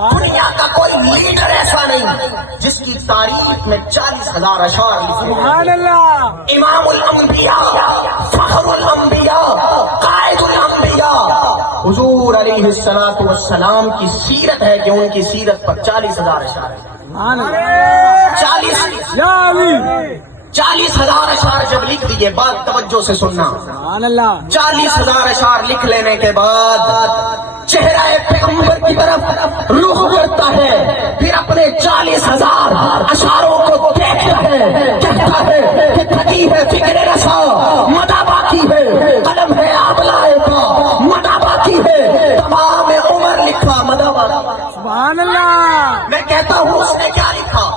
دنیا کا کوئی لیڈر ایسا نہیں جس کی تاریخ میں 40,000 اشعار لکھے ہیں۔ سبحان اللہ۔ امام الانبیاء، فخر الانبیاء، قائد الانبیاء حضور علیہ السلام کی سیرت ہے کہ ان کی سیرت پر 40,000 اشعار ہیں۔ سبحان اللہ۔ 40,000 اشعار جب لکھ دیے، بات توجہ سے سننا، سبحان اللہ۔ 40,000 اشعار لکھ لینے کے بعد چہرہ پیغمبر کی طرف رخ کرتا ہے، پھر اپنے 40,000 اشعاروں کو دیکھتا ہے، کہتا ہے کہ تھکی ہے فکر رسا، مدہ باقی ہے، قلم ہے آبلائے کا، مدہ باقی ہے، تمام عمر لکھا، مدہ باقی۔ سبحان اللہ۔ میں کہتا ہوں اس نے کیا لکھا؟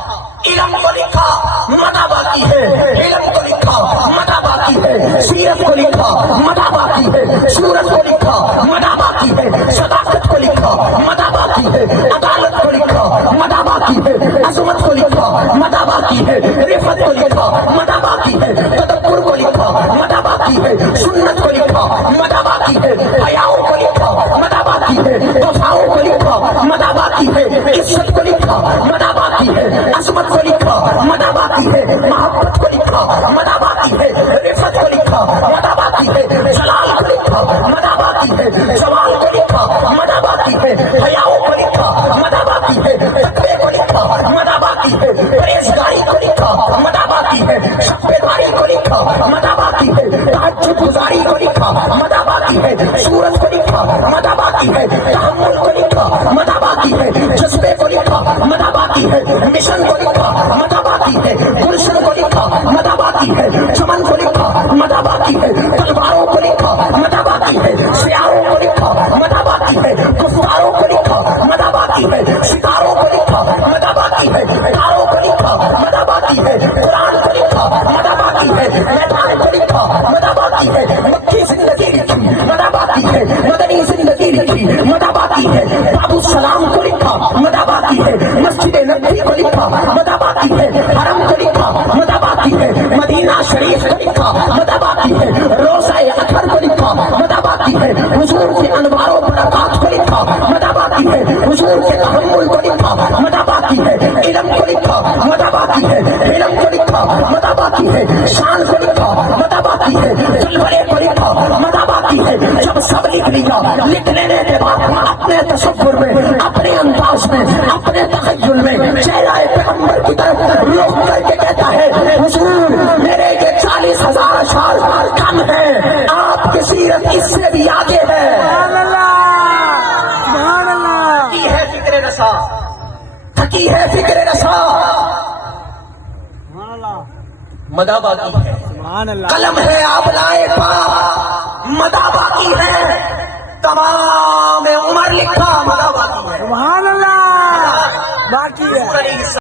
علم کو لکھا، مدہ باقی ہے، علم کو لکھا، مدہ باقی ہے، سیرت کو لکھا، مدہ باقی ہے، صورت کو لکھا، مدہ باقی ہے، صداقت کو لکھا، مدہ باقی ہے، عدالت کو لکھا، مدہ باقی ہے، عظمت کو لکھا، مدہ باقی ہے، رفت کو لکھا، مدہ باقی ہے، تدبر کو لکھا، مدہ باقی ہے، سنت کو لکھا، مدہ باقی ہے، حیاء کو لکھا، مدہ باقی ہے، وفاؤں کو لکھا، مدہ باقی ہے، عزت کو لکھا، مدہ باقی ہے، عظمت کو لکھا، مدہ باقی ہے، محبت کو لکھا، مدہ باقی ہے، رفت کو لکھا، مدہ باقی ہے، جلال کو لکھا، مدہ باقی ہے، جمال کو لکھا، مدہ باقی ہے، حیاء کو لکھا، مدہ باقی ہے، تقوی کو لکھا، مدہ باقی ہے، پرہیزگاری کو لکھا، مدہ باقی ہے، شبیداری کو لکھا، مدہ باقی ہے، تہجد گزاری کو لکھا، مدہ باقی ہے، سورت کو لکھا، مدہ باقی ہے، تحمل کو لکھا، مدہ باقی ہے، جذبے کو لکھا، مدہ باقی ہے، مشن کو لکھا، مدہ باقی ہے، گلشن کو لکھا، مدہ باقی ہے، چمن کو لکھا، مدہ باقی ہے، تلواروں کو لکھا، مدہ باقی ہے، سیاروں کو لکھا، مدہ باقی ہے، کفاروں کو لکھا، مدہ باقی ہے، ستاروں کو لکھا، مدہ باقی ہے، تاروں کو لکھا، مدہ باقی ہے، قرآن کو لکھا، مدہ باقی ہے، میدان کو لکھا، مدہ باقی ہے، مکی زندگی لکھی، مدہ باقی ہے، مدنی زندگی لکھی، مدہ باقی ہے، باب السلام کو لکھا، مدہ باقی ہے، مسجد نبوی کو لکھا، مدہ باقی ہے، حرم کو لکھا، مدہ باقی ہے، مدینہ شریف کو لکھا، مدہ باقی ہے، روضہ اطہر کو لکھا، مدہ باقی ہے، حضور کے انوار و برکات کو لکھا، مدہ باقی ہے، حضور کے تحمل کو لکھا، مدہ باقی ہے، علم کو لکھا، مدہ باقی ہے، علم کو لکھا، مدہ باقی ہے، شان کو لکھا، مدہ باقی ہے، جلوے کو لکھا، مدہ باقی ہے۔ جب سب لکھ لیا، لکھ لینے کے بعد اپنے تصور میں، اپنے انداز میں، اپنے تخیل میں چہرہ پیغمبر کی طرف رخ کر کے کہتا ہے، حضور میرے یہ 40,000 اشعار کم ہے، آپ کی سیرت اس سے بھی آگے ہے۔ سبحان اللہ۔ سبحان اللہ۔ تھکی ہے فکر رسا، تھکی ہے فکر رسا، سبحان اللہ۔ مدہ باقی ہے، سبحان اللہ۔ قلم ہے آبلائے کا، مدہ باقی ہے، تمام عمر لکھا، مدہ باقی ہے۔ سبحان اللہ۔ باقی ہے۔